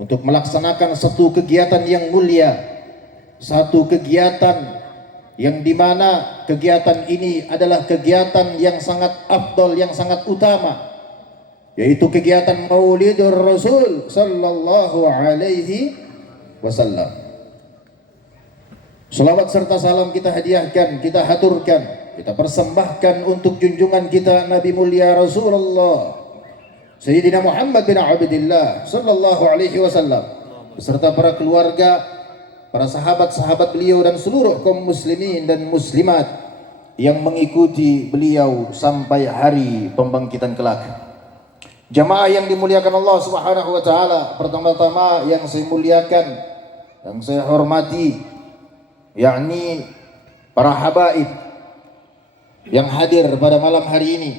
untuk melaksanakan satu kegiatan yang mulia, satu kegiatan yang dimana kegiatan ini adalah kegiatan yang sangat afdal, yang sangat utama, yaitu kegiatan Maulidur Rasul sallallahu alaihi wasallam. Salawat serta salam kita hadiahkan, kita haturkan, kita persembahkan untuk junjungan kita Nabi mulia Rasulullah Sayyidina Muhammad bin Abdillah sallallahu alaihi wasallam beserta para keluarga, para sahabat-sahabat beliau dan seluruh kaum muslimin dan muslimat yang mengikuti beliau sampai hari pembangkitan kelak. Jamaah yang dimuliakan Allah Subhanahu wa taala, pertama-tama yang saya muliakan, yang saya hormati, yakni para habaib yang hadir pada malam hari ini.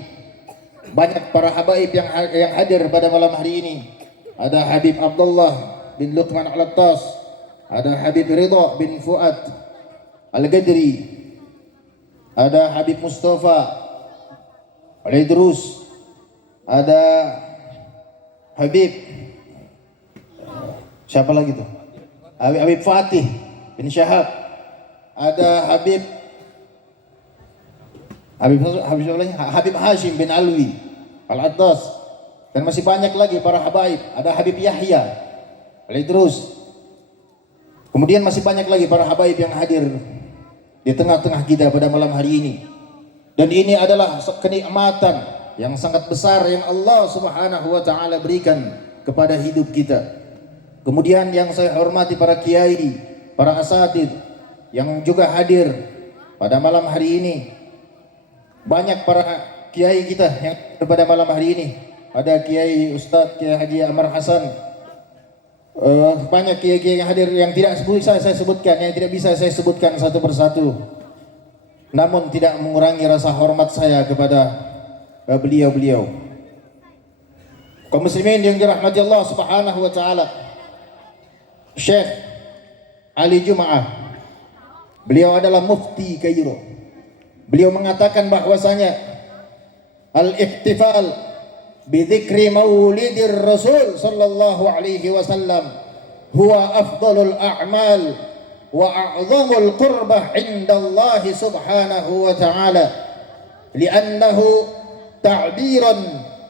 Banyak para habaib yang hadir pada malam hari ini. Ada Habib Abdullah bin Luqman Al-Attas, ada Habib Ridha bin Fuad Al-Gadri, ada Habib Mustafa Al-Idrus, ada Habib siapa lagi tuh? Habib Fatih bin Syahab, ada Habib Hashim bin Alwi Al-Attas, dan masih banyak lagi para habaib. Ada Habib Yahya Al-Idrus. Kemudian masih banyak lagi para habaib yang hadir di tengah-tengah kita pada malam hari ini. Dan ini adalah kenikmatan yang sangat besar yang Allah Subhanahu wa taala berikan kepada hidup kita. Kemudian yang saya hormati para kiai, para asatidz yang juga hadir pada malam hari ini. Banyak para kiai kita yang pada malam hari ini. Ada Kiai Ustadz Kiai Haji Amar Hasan. Banyak kiai-kiai yang hadir yang tidak bisa saya sebutkan, yang tidak bisa saya sebutkan satu persatu. Namun tidak mengurangi rasa hormat saya kepada beliau-beliau. Kaum muslimin yang dirahmati Allah Subhanahu wa taala. Syekh Ali Jum'ah, beliau adalah mufti Kairo. Beliau mengatakan bahwasanya al-ihtifal bi dzikri maulidir Rasul sallallahu alaihi wasallam huwa afdalul a'mal wa a'zamul qurbah indallahi subhanahu wa ta'ala li'annahu ta'biran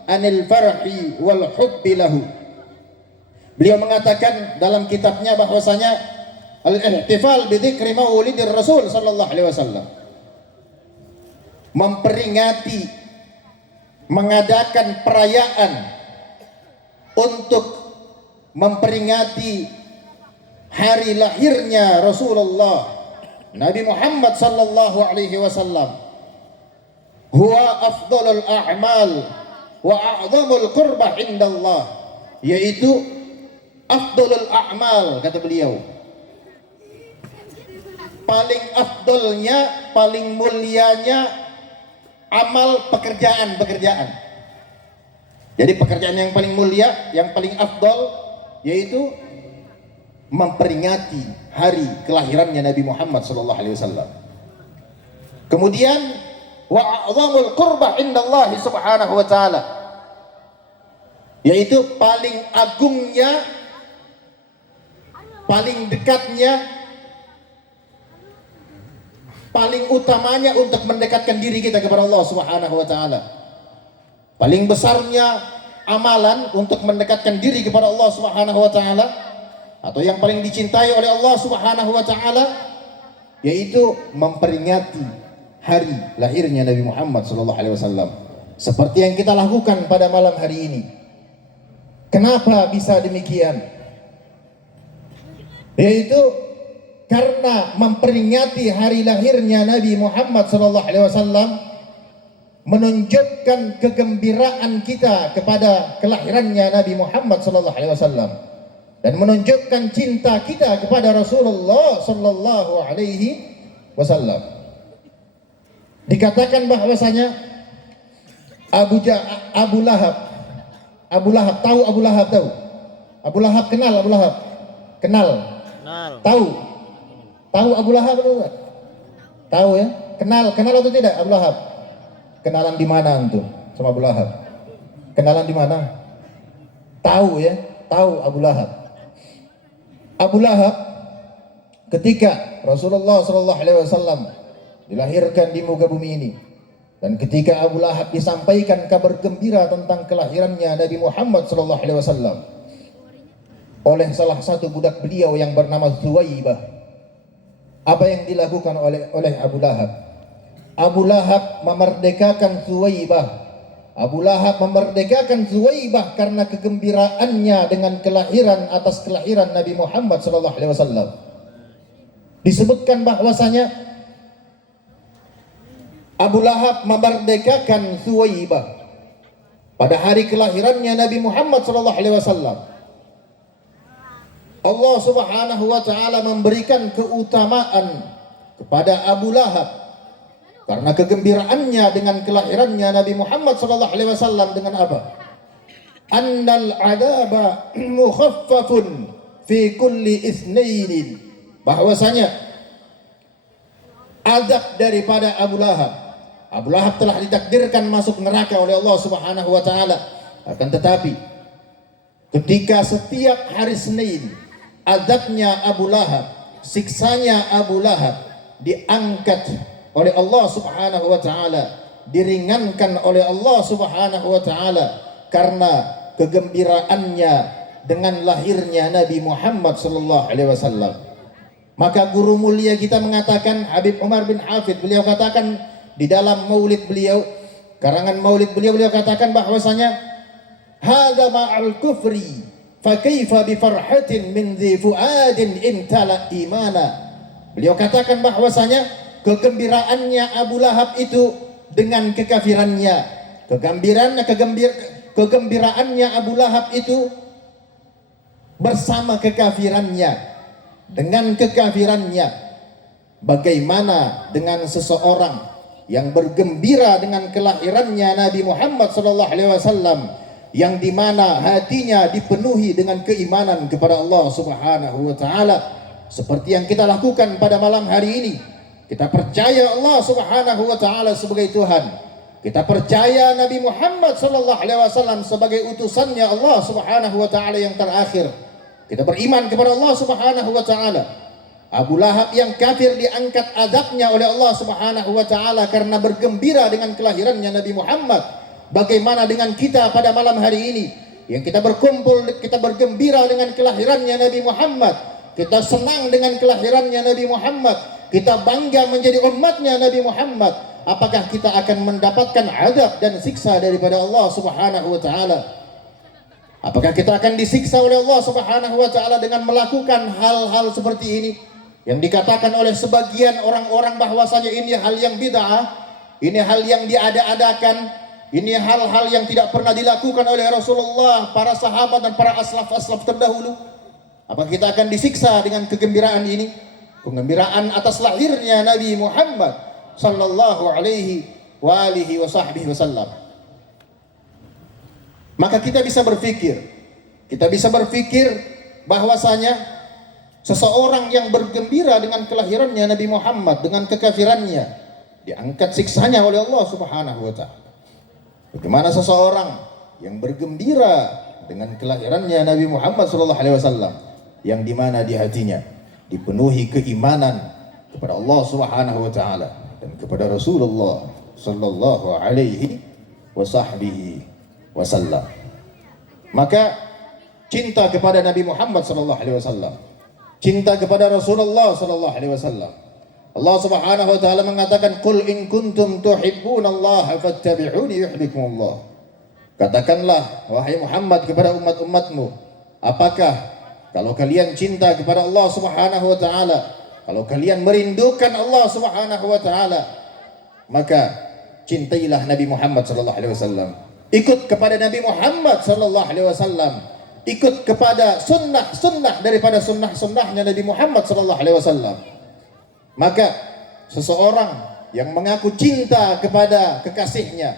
anil farhi wal hubbi lahu. Beliau mengatakan dalam kitabnya bahwasanya al-ihtifal bi dzikri maulidir Rasul sallallahu alaihi wasallam, memperingati, mengadakan perayaan untuk memperingati hari lahirnya Rasulullah Nabi Muhammad sallallahu alaihi wasallam, huwa afdalul a'mal wa a'zamul qurbah indallah, yaitu afdalul a'mal, kata beliau, paling afdalnya, paling mulianya amal, pekerjaan. Jadi pekerjaan yang paling mulia, yang paling afdal, yaitu memperingati hari kelahirannya Nabi Muhammad sallallahu alaihi wasallam. Kemudian wa a'zamul qurbah indallahi subhanahu wa ta'ala, yaitu paling agungnya, paling dekatnya, paling utamanya untuk mendekatkan diri kita kepada Allah Subhanahu wa taala. Paling besarnya amalan untuk mendekatkan diri kepada Allah Subhanahu wa taala, atau yang paling dicintai oleh Allah Subhanahu wa taala, yaitu memperingati hari lahirnya Nabi Muhammad sallallahu alaihi wasallam, seperti yang kita lakukan pada malam hari ini. Kenapa bisa demikian? Yaitu karena memperingati hari lahirnya Nabi Muhammad sallallahu alaihi wasallam menunjukkan kegembiraan kita kepada kelahirannya Nabi Muhammad sallallahu alaihi wasallam dan menunjukkan cinta kita kepada Rasulullah sallallahu alaihi wasallam. Dikatakan bahwasanya Abu Lahab, tahu Abu Lahab, tahu? Abu Lahab kenal Abu Lahab? Kenal. Tahu? Tahu Abu Lahab atau enggak? Tahu ya? Kenal atau tidak Abu Lahab? Kenalan di mana antum sama Abu Lahab? Kenalan di mana? Tahu ya? Tahu Abu Lahab. Abu Lahab ketika Rasulullah sallallahu alaihi wasallam dilahirkan di muka bumi ini, dan ketika Abu Lahab disampaikan kabar gembira tentang kelahirannya Nabi Muhammad sallallahu alaihi wasallam oleh salah satu budak beliau yang bernama Thuwaibah, apa yang dilakukan oleh Abu Lahab? Abu Lahab memerdekakan Thuwaibah. Abu Lahab memerdekakan Thuwaibah karena kegembiraannya dengan atas kelahiran Nabi Muhammad sallallahu alaihi wasallam. Disebutkan bahwasanya Abu Lahab memerdekakan Thuwaibah pada hari kelahirannya Nabi Muhammad sallallahu alaihi wasallam. Allah Subhanahu wa taala memberikan keutamaan kepada Abu Lahab karena kegembiraannya dengan kelahirannya Nabi Muhammad sallallahu alaihi wasallam dengan apa? Annal adaba mukhaffafun fi kulli itsnain. Bahwasanya azab daripada Abu Lahab. Abu Lahab telah ditakdirkan masuk neraka oleh Allah Subhanahu wa taala. Akan tetapi ketika setiap hari Senin azabnya Abu Lahab, siksanya Abu Lahab diangkat oleh Allah Subhanahu wa taala, diringankan oleh Allah Subhanahu wa taala karena kegembiraannya dengan lahirnya Nabi Muhammad sallallahu alaihi wasallam. Maka guru mulia kita mengatakan, Habib Umar bin Hafid, beliau katakan di dalam maulid beliau, karangan maulid beliau katakan bahwasanya hadza ma'al kufri fa kaifa bi farhatin min dhi fuadin imtala imana. Beliau katakan bahwasanya kegembiraannya Abu Lahab itu dengan kekafirannya, kegembiraannya Abu Lahab itu bersama kekafirannya, dengan kekafirannya. Bagaimana dengan seseorang yang bergembira dengan kelahirannya Nabi Muhammad sallallahu alaihi wasallam, yang dimana hatinya dipenuhi dengan keimanan kepada Allah Subhanahu wa taala, seperti yang kita lakukan pada malam hari ini. Kita percaya Allah Subhanahu wa taala sebagai Tuhan. Kita percaya Nabi Muhammad sallallahu alaihi wasallam sebagai utusannya Allah Subhanahu wa taala yang terakhir. Kita beriman kepada Allah Subhanahu wa taala. Abu Lahab yang kafir diangkat azabnya oleh Allah Subhanahu wa taala karena bergembira dengan kelahirannya Nabi Muhammad. Bagaimana dengan kita pada malam hari ini yang kita berkumpul, kita bergembira dengan kelahirannya Nabi Muhammad, kita senang dengan kelahirannya Nabi Muhammad, kita bangga menjadi umatnya Nabi Muhammad. Apakah kita akan mendapatkan azab dan siksa daripada Allah Subhanahu wa taala? Apakah kita akan disiksa oleh Allah Subhanahu wa taala dengan melakukan hal-hal seperti ini yang dikatakan oleh sebagian orang-orang bahwasanya ini hal yang bid'ah, ini hal yang diada-adakan, ini hal-hal yang tidak pernah dilakukan oleh Rasulullah, para sahabat dan para aslaf-aslaf terdahulu? Apakah kita akan disiksa dengan kegembiraan ini? Kegembiraan atas lahirnya Nabi Muhammad sallallahu alaihi wa alihi wa sahbihi wasallam. Maka kita bisa berpikir bahwasanya seseorang yang bergembira dengan kelahirannya Nabi Muhammad, dengan kekafirannya, diangkat siksanya oleh Allah Subhanahu wa taala. Bagaimana seseorang yang bergembira dengan kelahirannya Nabi Muhammad sallallahu alaihi wasallam, yang dimana di hatinya dipenuhi keimanan kepada Allah Subhanahu wa taala dan kepada Rasulullah sallallahu alaihi wasallam. Maka cinta kepada Nabi Muhammad sallallahu alaihi wasallam, cinta kepada Rasulullah sallallahu alaihi wasallam. Allah Subhanahu wa taala mengatakan, "Qul in kuntum tuhibbunallaha fattabi'uni yuhibbukumullah." Katakanlah wahai Muhammad kepada umat-umatmu, apakah kalau kalian cinta kepada Allah Subhanahu wa taala, kalau kalian merindukan Allah Subhanahu wa taala, maka cintailah Nabi Muhammad sallallahu alaihi wasallam. Ikut kepada Nabi Muhammad sallallahu alaihi wasallam. Ikut kepada sunnah daripada sunnahnya Nabi Muhammad sallallahu alaihi wasallam. Maka seseorang yang mengaku cinta kepada kekasihnya,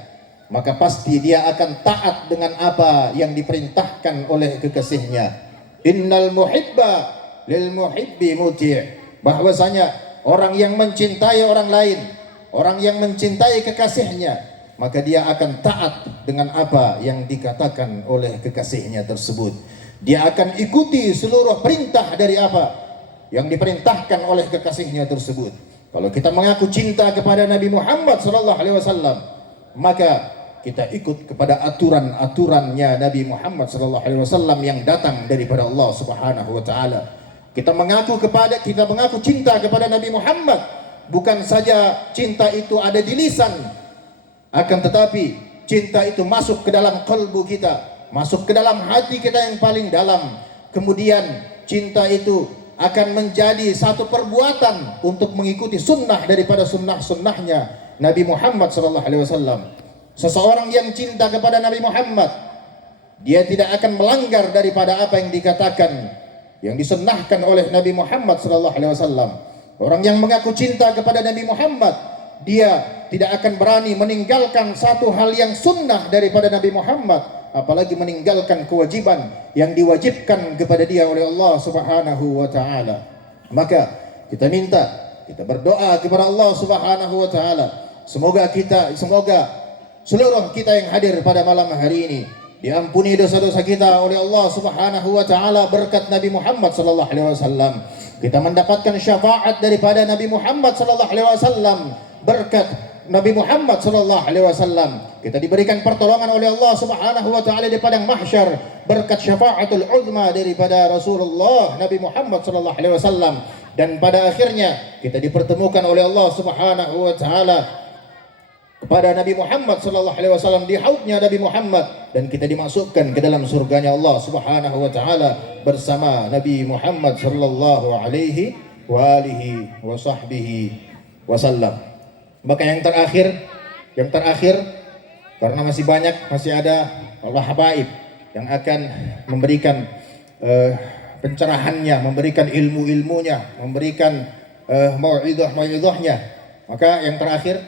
maka pasti dia akan taat dengan apa yang diperintahkan oleh kekasihnya. Innal muhibba lil muhibbi muti'. Bahwasanya orang yang mencintai orang lain, orang yang mencintai kekasihnya, maka dia akan taat dengan apa yang dikatakan oleh kekasihnya tersebut. Dia akan ikuti seluruh perintah dari apa yang diperintahkan oleh kekasihnya tersebut. Kalau kita mengaku cinta kepada Nabi Muhammad sallallahu alaihi wasallam, maka kita ikut kepada aturan-aturannya Nabi Muhammad sallallahu alaihi wasallam yang datang daripada Allah Subhanahu wa taala. Kita mengaku cinta kepada Nabi Muhammad, bukan saja cinta itu ada di lisan, akan tetapi cinta itu masuk ke dalam kalbu kita, masuk ke dalam hati kita yang paling dalam. Kemudian cinta itu akan menjadi satu perbuatan untuk mengikuti sunnah daripada sunnah-sunnahnya Nabi Muhammad sallallahu alaihi wasallam. Seseorang yang cinta kepada Nabi Muhammad, dia tidak akan melanggar daripada apa yang dikatakan, yang disunnahkan oleh Nabi Muhammad sallallahu alaihi wasallam. Orang yang mengaku cinta kepada Nabi Muhammad, dia tidak akan berani meninggalkan satu hal yang sunnah daripada Nabi Muhammad, apalagi meninggalkan kewajiban yang diwajibkan kepada dia oleh Allah Subhanahu wa taala. Maka kita berdoa kepada Allah Subhanahu wa taala, semoga seluruh kita yang hadir pada malam hari ini diampuni dosa-dosa kita oleh Allah Subhanahu wa taala berkat Nabi Muhammad sallallahu alaihi wasallam. Kita mendapatkan syafaat daripada Nabi Muhammad sallallahu alaihi wasallam berkat Nabi Muhammad sallallahu alaihi wasallam. Kita diberikan pertolongan oleh Allah Subhanahu wa taala di padang mahsyar berkat syafaatul uzma daripada Rasulullah Nabi Muhammad sallallahu alaihi wasallam, dan pada akhirnya kita dipertemukan oleh Allah Subhanahu wa taala kepada Nabi Muhammad sallallahu alaihi wasallam di haudnya Nabi Muhammad, dan kita dimasukkan ke dalam surganya Allah Subhanahu wa taala bersama Nabi Muhammad sallallahu alaihi wa alihi wa sahbihi wasallam. Maka yang terakhir karena masih ada Allah habaib yang akan memberikan pencerahannya, memberikan ilmu-ilmunya, memberikan mau'izah-mau'izahnya. Maka yang terakhir